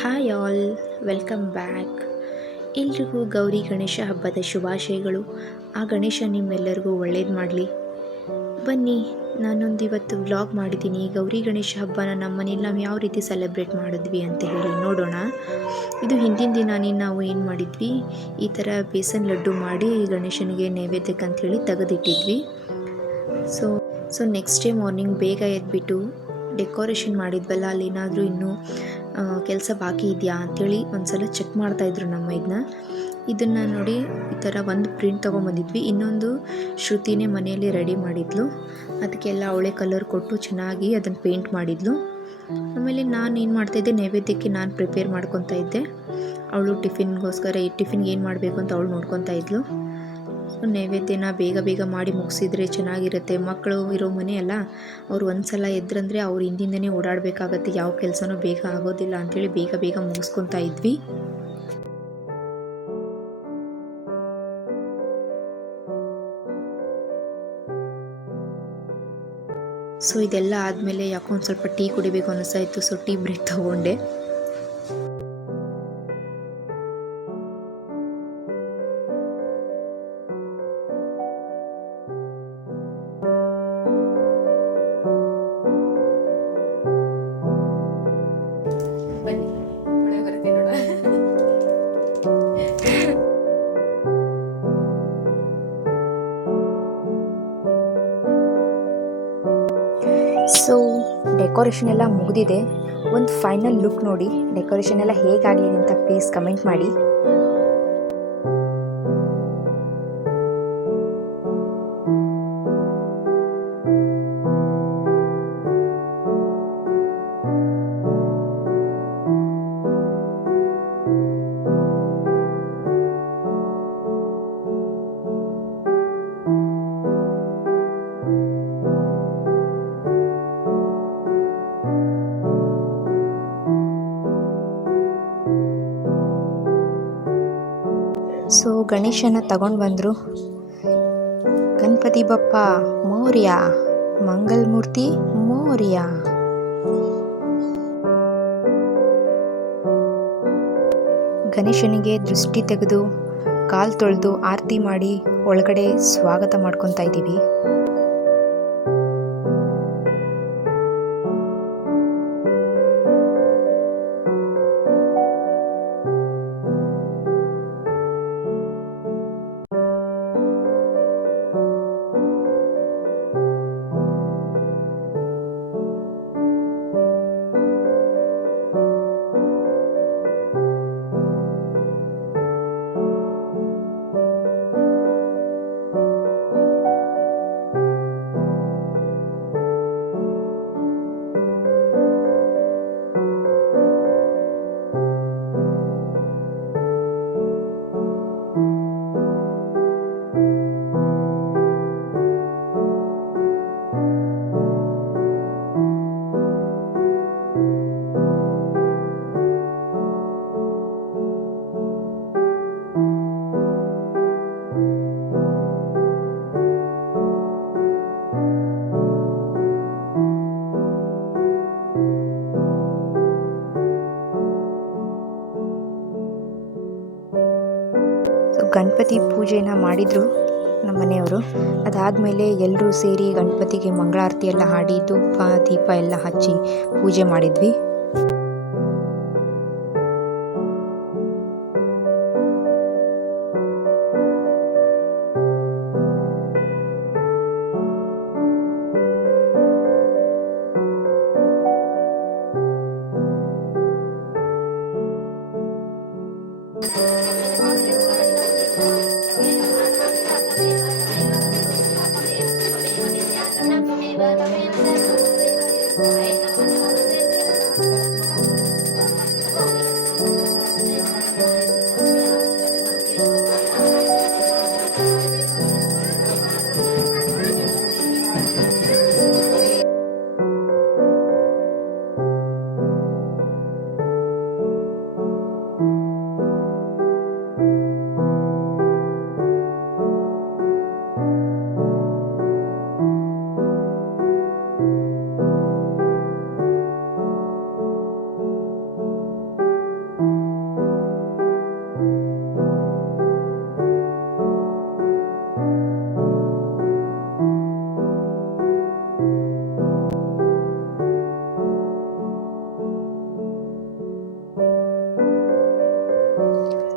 Hi all, welcome back. ಎಲ್ರಿಗೂ ಗೌರಿ ಗಣೇಶ ಹಬ್ಬದ ಶುಭಾಶಯಗಳು. ಆ ಗಣೇಶ ನಿಮ್ಮೆಲ್ಲರಿಗೂ ಒಳ್ಳೇದು ಮಾಡಲಿ. ಬನ್ನಿ, ನಾನೊಂದು ಇವತ್ತು ವ್ಲಾಗ್ ಮಾಡಿದ್ದೀನಿ. ಗೌರಿ ಗಣೇಶ ಹಬ್ಬನ ನಮ್ಮ ಮನೇಲಿ ನಾವು ಯಾವ ರೀತಿ ಸೆಲೆಬ್ರೇಟ್ ಮಾಡಿದ್ವಿ ಅಂತ ಹೇಳಿ ನೋಡೋಣ. ಇದು ಹಿಂದಿನ ದಿನಾನೇ ನಾವು ಏನು ಮಾಡಿದ್ವಿ, ಈ ಥರ ಬೇಸನ್ ಲಡ್ಡು ಮಾಡಿ ಗಣೇಶನಿಗೆ ನೈವೇದ್ಯಕ್ಕೆ ಅಂಥೇಳಿ ತೆಗೆದಿಟ್ಟಿದ್ವಿ. ಸೊ ನೆಕ್ಸ್ಟ್ ಡೇ ಮಾರ್ನಿಂಗ್ ಬೇಗ ಎದ್ಬಿಟ್ಟು ಡೆಕೋರೇಷನ್ ಮಾಡಿದ್ವಲ್ಲ, ಅಲ್ಲೇನಾದರೂ ಇನ್ನೂ ಕೆಲಸ ಬಾಕಿ ಇದೆಯಾ ಅಂಥೇಳಿ ಒಂದ್ಸಲ ಚೆಕ್ ಮಾಡ್ತಾಯಿದ್ರು ನಮ್ಮ ಇದನ್ನು ನೋಡಿ. ಈ ಥರ ಒಂದು ಪ್ರಿಂಟ್ ತೊಗೊಂಬಂದಿದ್ವಿ, ಇನ್ನೊಂದು ಶ್ರುತಿನೇ ಮನೆಯಲ್ಲಿ ರೆಡಿ ಮಾಡಿದ್ಲು. ಅದಕ್ಕೆಲ್ಲ ಅವಳೆ ಕಲರ್ ಕೊಟ್ಟು ಚೆನ್ನಾಗಿ ಅದನ್ನು ಪೇಂಟ್ ಮಾಡಿದ್ಲು. ಆಮೇಲೆ ನಾನು ಏನು ಮಾಡ್ತಾಯಿದ್ದೆ, ನೈವೇದ್ಯಕ್ಕೆ ನಾನು ಪ್ರಿಪೇರ್ ಮಾಡ್ಕೊತಾ ಇದ್ದೆ. ಅವಳು ಟಿಫಿನ್ಗೆ ಏನು ಮಾಡಬೇಕು ಅಂತ ಅವಳು ನೋಡ್ಕೊತಾ ಇದ್ಲು. ನೈವೇದ್ಯನ ಬೇಗ ಮಾಡಿ ಮುಗಿಸಿದ್ರೆ ಚೆನ್ನಾಗಿರುತ್ತೆ. ಮಕ್ಕಳು ಇರೋ ಮನೆ ಅಲ್ಲ, ಅವ್ರು ಒಂದು ಸಲ ಎದ್ರಂದರೆ ಅವ್ರು ಹಿಂದಿಂದನೇ ಓಡಾಡಬೇಕಾಗತ್ತೆ, ಯಾವ ಕೆಲಸನೂ ಬೇಗ ಆಗೋದಿಲ್ಲ ಅಂಥೇಳಿ ಬೇಗ ಮುಗಿಸ್ಕೊತಾ ಇದ್ವಿ. ಸೊ ಇದೆಲ್ಲ ಆದಮೇಲೆ ಯಾಕೋ ಒಂದು ಸ್ವಲ್ಪ ಟೀ ಕುಡಿಬೇಕು ಅನ್ನಿಸ್ತಾ ಇತ್ತು. ಸೊ ಟೀ ಬ್ರೇಕ್ ತೊಗೊಂಡೆ. ಸೊ ಡೆಕೋರೇಷನ್ ಎಲ್ಲ ಮುಗಿದಿದೆ. ಒಂದು ಫೈನಲ್ ಲುಕ್ ನೋಡಿ, ಡೆಕೋರೇಷನ್ ಎಲ್ಲ ಹೇಗಾಗಿದೆ ಅಂತ ಪ್ಲೀಸ್ ಕಮೆಂಟ್ ಮಾಡಿ. ಸೊ ಗಣೇಶನ ತಗೊಂಡು ಬಂದರು. ಗಣಪತಿ ಬಪ್ಪ ಮೋರ್ಯ, ಮಂಗಲ್ಮೂರ್ತಿ ಮೋರ್ಯ. ಗಣೇಶನಿಗೆ ದೃಷ್ಟಿ ತೆಗೆದು ಕಾಲು ತೊಳೆದು ಆರತಿ ಮಾಡಿ ಒಳಗಡೆ ಸ್ವಾಗತ ಮಾಡ್ಕೊತಾ ಇದ್ದೀವಿ. ಗಣಪತಿ ಪೂಜೆನ ಮಾಡಿದರು ನಮ್ಮ ಮನೆಯವರು. ಅದಾದಮೇಲೆ ಎಲ್ಲರೂ ಸೇರಿ ಗಣಪತಿಗೆ ಮಂಗಳಾರತಿ ಎಲ್ಲ ಹಾಡಿ ಧೂಪ ದೀಪ ಎಲ್ಲ ಹಚ್ಚಿ ಪೂಜೆ ಮಾಡಿದ್ವಿ.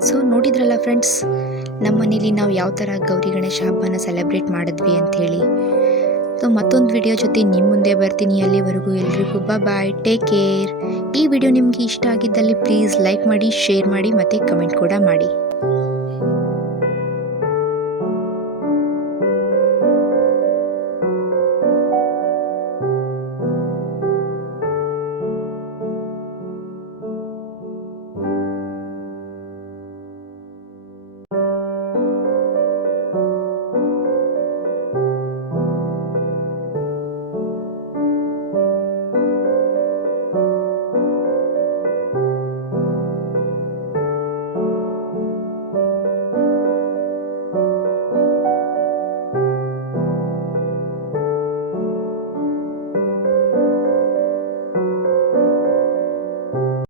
ಸೊ ನೋಡಿದ್ರಲ್ಲ ಫ್ರೆಂಡ್ಸ್, ನಮ್ಮ ಮನೇಲಿ ನಾವು ಯಾವ ಥರ ಗೌರಿ ಗಣೇಶ ಹಬ್ಬನ ಸೆಲೆಬ್ರೇಟ್ ಮಾಡಿದ್ವಿ ಅಂಥೇಳಿ. ಸೊ ಮತ್ತೊಂದು ವಿಡಿಯೋ ಜೊತೆ ನಿಮ್ಮ ಮುಂದೆ ಬರ್ತೀನಿ. ಅಲ್ಲಿವರೆಗೂ ಎಲ್ರಿಗೂ ಬಾಯ್, ಟೇಕ್ ಕೇರ್. ಈ ವಿಡಿಯೋ ನಿಮಗೆ ಇಷ್ಟ ಆಗಿದ್ದಲ್ಲಿ ಪ್ಲೀಸ್ ಲೈಕ್ ಮಾಡಿ, ಶೇರ್ ಮಾಡಿ ಮತ್ತು ಕಮೆಂಟ್ ಕೂಡ ಮಾಡಿ.